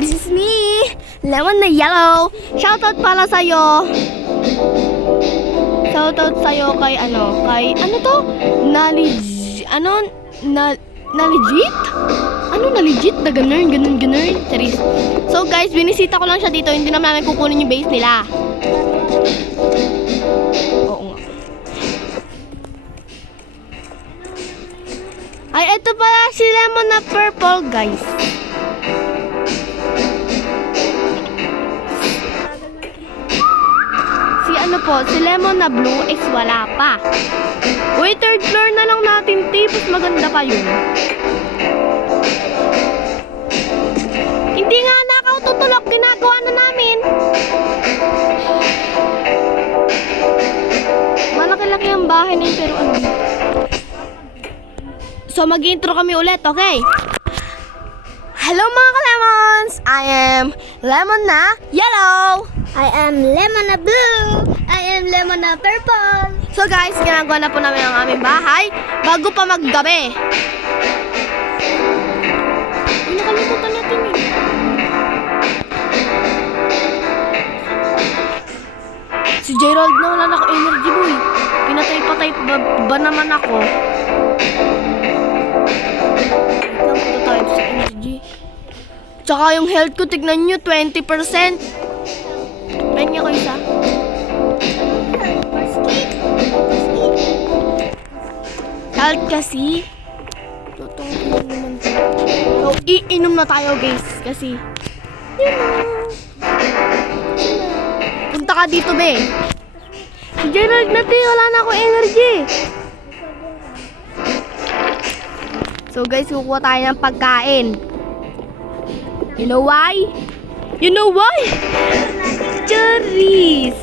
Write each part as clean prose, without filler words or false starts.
This is me, Lemon na Yellow. Shoutout pala sa'yo. Shoutout sa'yo kay ano to? Na-legit? Na-legit? Na ganun. Charis. So guys, binisita ko lang siya dito. Hindi naman namin kukunin yung base nila. Oo nga. Ay, ito pala si Lemon na purple, guys. Si Lemon na blue is wala pa. Uy, third floor na lang natin, tipos maganda pa yun. Hindi nga nakatutulog, ginagawa na namin. Malaki-laki ang bahay na yun, pero ano. So, mag-intro kami ulit, okay? Hello mga ka-lemons! I am Lemon na Yellow! I am Lemon na blue. I am Lemon na purple. So guys, ginagawa na po namin ang aming bahay bago pa maggabi. Uy, nakalimutan natin yun. Si Gerald na wala na ako energy boy. Pinatay-patay ba naman ako? Punta tayo sa energy. Tsaka yung health ko, tignan nyo, 20%. Pahingi ko isa. Health kasi. Tutungin naman. So, iinom na tayo guys. Kasi, punta ka dito be. Si Gerald natin, wala na ako energy. So guys, kukuha tayo ng pagkain. You know why? You know why? Charis!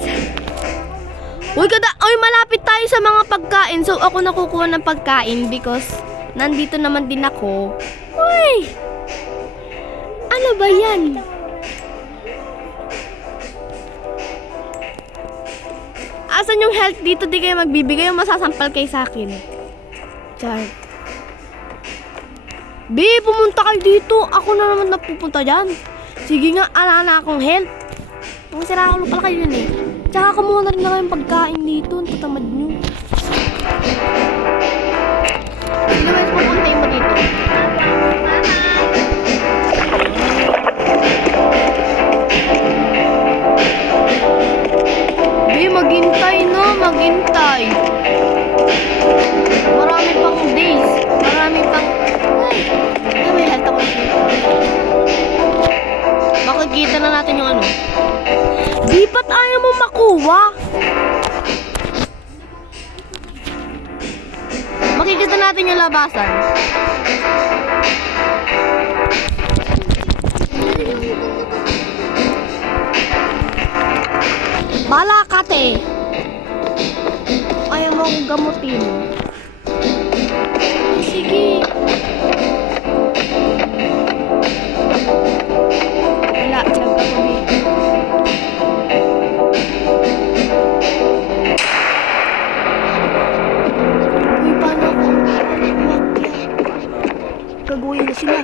Uy, malapit tayo sa mga pagkain. So, ako nakukuha ng pagkain because nandito naman din ako. Uy! Ano ba yan? Asan yung health dito? Di kayo magbibigay yung masasampal kayo sa akin. Char. Be, pumunta kayo dito. Ako na naman napupunta dyan. Sige nga, ala na akong health. Ang sira ulo pala kayo nun eh. Tsaka kumuha na rin na kayong pagkain dito. Ang tatamad nyo. Sige guys, pupuntay mo dito. Be, maghintay no, maghintay. Marami pang days. Marami pang... Ay, may health ako dito. Makikita na natin yung ano. Di ba't ayaw mo makuha? Makikita natin yung labasan. Balakate. Ayaw mo akong gamutin. Sige. Wala, lag ako dito. Uy, paano ako? Gagawin na sila.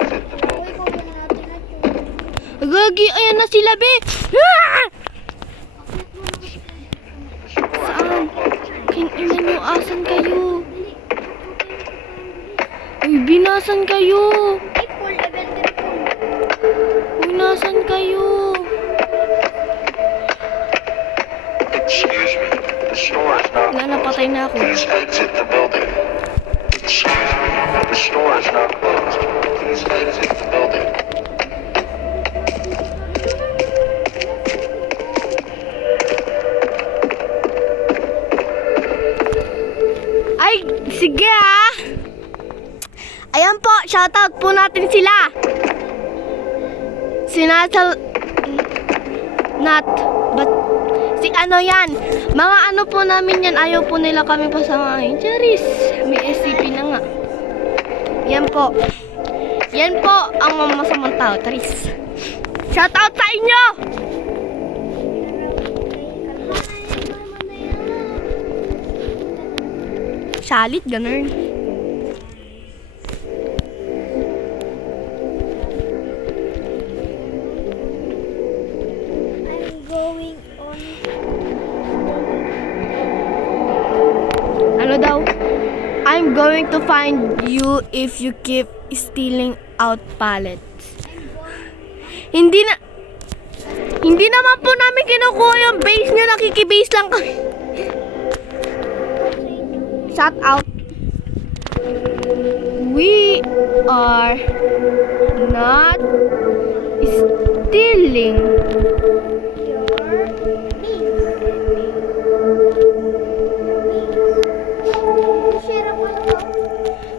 Gagi, ayan na sila, be! Ah! Saan? Ina nyo, asan kayo? Uy, binasan kayo! Uy, nasan kayo? Excuse me, the store is not Wala, napatay na ako. Please exit the building. Excuse me, the store is not closed. Please exit the building. Ay, sige ah! Ayan po, shoutout po natin sila. Sinatal... Not... But... Si ano yan? Mga ano po namin yan, ayaw po nila kami pasamahin. Charis, may SCP na nga. Yan po. Yan po ang mamasamang tao, Charis. Shoutout sa inyo! Salit, ganun. going to find you if you keep stealing out pallets. Hindi naman po namin kinukuha yung base nyo. Nakikibase lang kami. Shout out. We are not stealing. Share ako.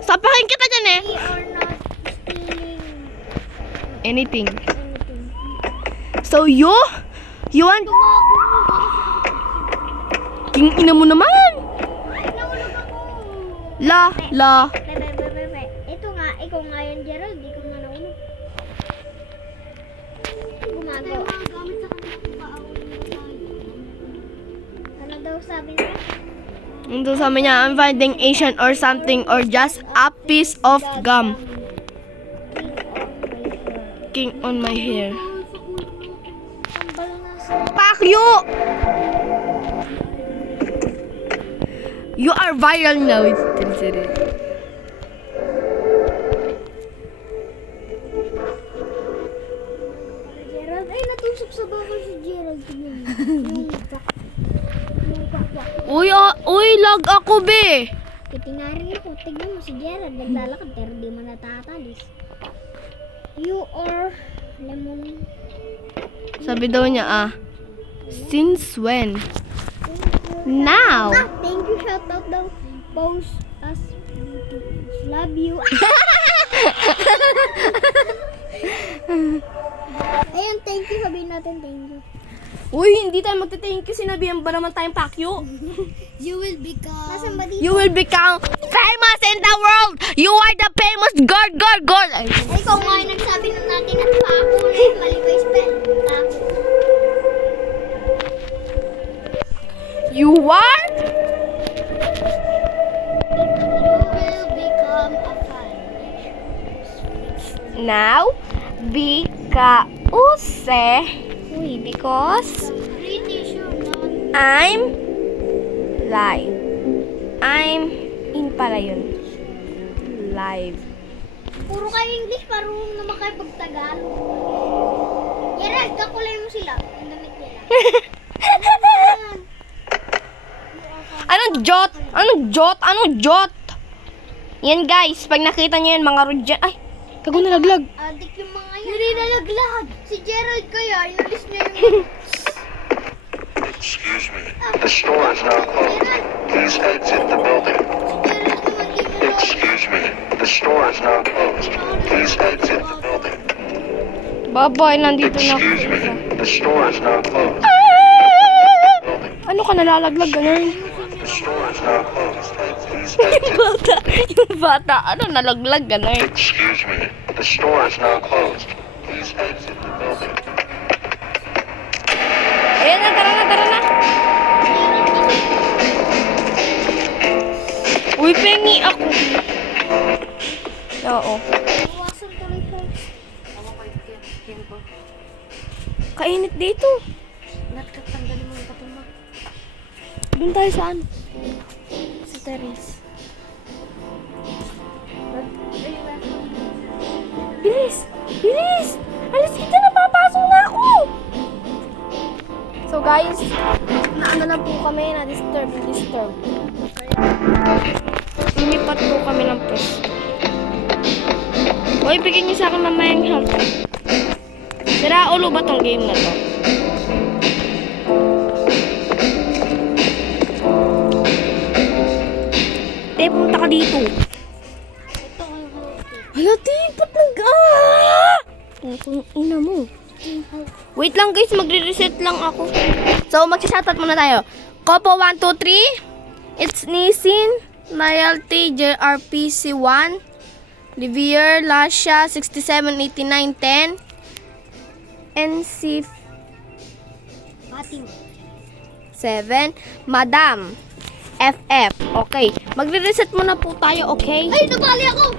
Sapakin kita dyan eh. We are not stealing Anything. anything. So you want king ina mo naman. Nahulog ako. La. Bebe. Ito nga, ikaw nga yan, Gerald. Di ko nga nahulog. Gumagawa. Ano daw sabi niya? Ito sabi niya, I'm finding Asian or something or just a piece of gum. King on my hair. Ambal na sa... Pakyo! You are viral now. It's still serious. Gerald, ay natusok sa bakal si Gerald. Tingnan mo. Yung kwak-kwak. Uy, lag ako be. Titingarin ako. Tignan mo si Gerald. Naglalakad pero di mo natatalis. You are lemon. Sabi daw niya since when? Now. Thank you. Shout out daw. Post us. Love you. Ayun, thank you. Sabihin natin thank you. Uy, hindi tayo magte-thank you. Sinabihan ba naman tayong pakyo? You will become... Nasaan ba dito? You will become famous in the world. You are the famous girl. Ay, ikaw nga yung nagsabi na natin at pako eh. Mali ba yung spell? Pako. You are? You will become a fan. Now, because British or not? I'm live. I'm in pala yun. Live. Puro kayo English, parang naman kayo pagtagalog. Gerald, kakulay mo sila. Ang damit nila. Anong jot? Yan guys, pag nakita nyo yan, mga rodyan. Ay, kago nalaglag. Adik yung mga yan. Hindi nalaglag. Si Gerald kaya, inalis niya yung... Excuse me. The store is now closed. Please exit the building. Si Gerald naman din yung... Excuse me. The store is now closed. Please exit the building. Babay, nandito na ako. Excuse me. The store is now closed. Building. Ano ka nalalaglag, ganun? The store is now closed. Please exit. Yung bata, ano, nalaglag, ganun? Excuse me. The store is now closed. Please exit the building. Ayan na, tara na. Uy, pengi ako. Oo. Iwasan tuloy po. Kainit dito. Natanggalin mo yung patuma. Doon tayo saan? Sa terrace. Bilis! Alis kita, napapasok na ako! So guys, naano lang po kami, na-disturb. Lumipat po kami ng pwesto. Uy, bigyan niyo sa akin mamaya yung health. Sira ulo ba tong game na to? Punta ka dito. Ito ko yung Hala, tipot Putong ina mo. Wait lang guys, magre-reset lang ako. So, mag-shoutout muna tayo. Kopo 123, It's Nisin, Loyalty, JRPC1, Livier, Lasha, 678910, NC Fatima. 7, Madam, FF. Okay, magre-reset muna po tayo, okay? Ay, nabali ako!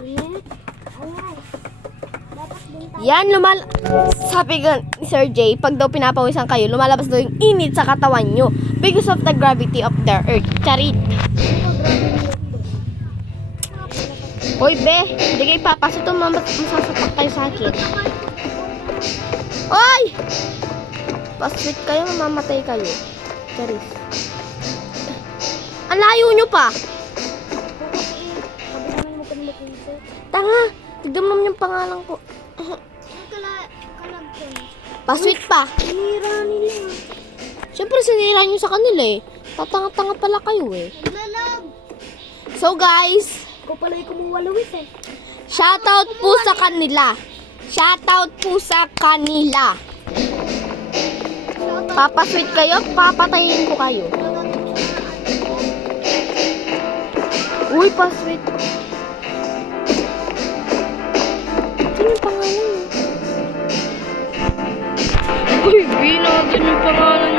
Ingat. Alright. Dapat din tayo. Yan, sabi nga ni Sir J, pag daw pinapawisan kayo, lumalabas daw yung init sa katawan nyo because of the gravity of the earth. Charit. Hoy, be, hindi kayo papasok ito, masasapak kayo sa akin. Hoy! Paswit kayo, mamamatay kayo. Charis. Ang layo nyo pa. Tanga, tignan mo yung pangalan ko. Paswit pa. Sinira nila. Siyempre, sinira nyo sa kanila eh. Tatanga-tanga pala kayo eh. Naglalag. So guys, Ikaw pala yung kumuha Luis eh. shoutout po sa kanila. Shoutout po sa kanila. Papasweet kayo, papatayin ko kayo. Uy, pasweet. Sino yung pangalan mo? Uy, binagin yung pangalan mo.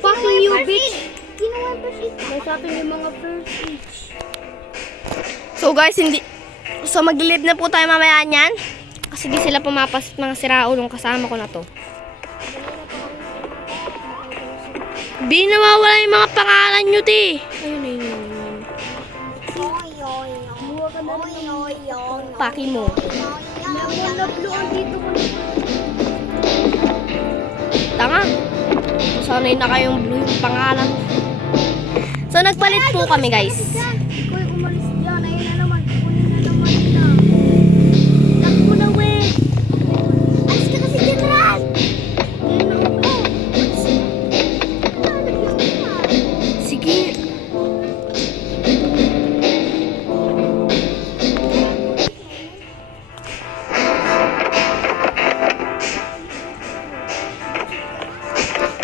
Fucking you, bitch. May sa atin yung mga first each. So guys, So mag-live na po tayo mamaya niyan. Kasi di sila pumapas mga siraulong kasama ko na to. Nawawala yung mga pangalan nyo, ti. Ayun, ayun, ayun. Paki mo. Tanga. Sanay na kayong blue yung pangalan. So nagpalit po kami, guys. Ikaw yung umalis dyan. Ayun na naman. Kunin na naman na. Takbo na, we. Alis ka kasi, General. Sige.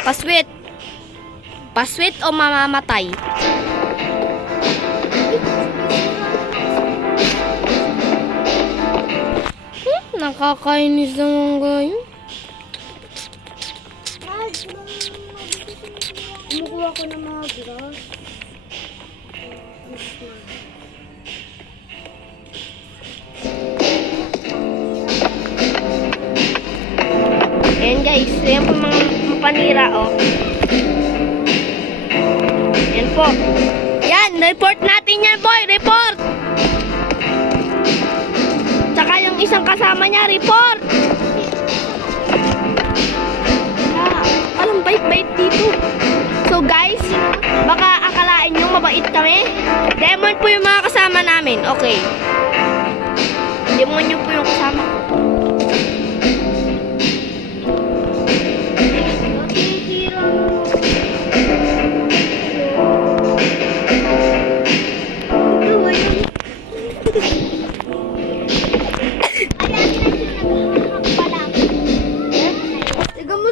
Paswit. Paswit o mamamatay? Nakakainis naman kayo. Kumukuha ko ng mga grass. Ayan guys, ayan po mga panira, oh. Ayan po. Yan, report natin yan, boy, report! Tsaka yung isang kasama niya, report! Alam, bait-bait dito. So guys, baka akalain nyo mabait kami. Demon po yung mga kasama namin, okay. Demon nyo po yung kasama ko.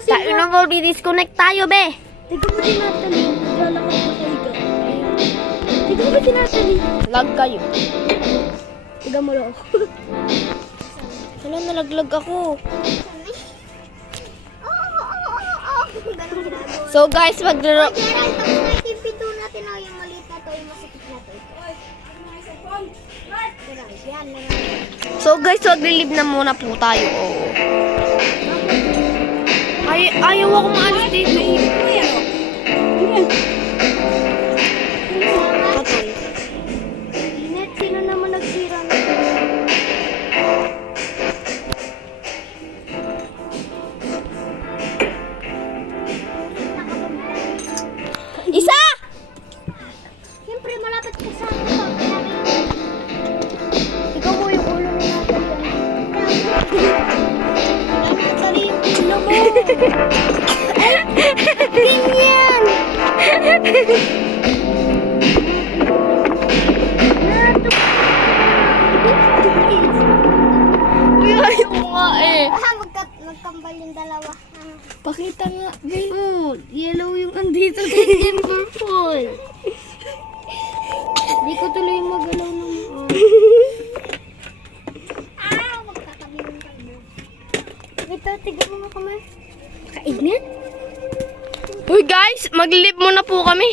Tayo na mo, di-disconnect tayo, be. Tignan mo si Natalie. Naglalakad na kayo dyan. Tignan mo si Natalie. Lag kayo. Tignan mo lang. Wala, nalaglag ako. Ganun ginagawa. So guys, Gerald, tapos na yung pito natin. Oh, yung maliit na to, yung masikip na to. Gerald, yan na nga. So guys, maglilib na muna po tayo. Oo. Ayaw ako maalis dito. Patay. Inet, sino naman nagsira na? Isa! Siyempre, malapit ka sa akin. Ikaw mo yung ulo ni Natalie. Natalie yung ulo mo. Ganyan! Uy, ayaw nga eh. Magkambal yung dalawa. Pakita nga. Oh, yellow yung andito. Ganyan purple. Hindi ko tuloy magalaw ng Ito, tignan mo nga kami. Kainit? Uy guys, mag-live muna po kami.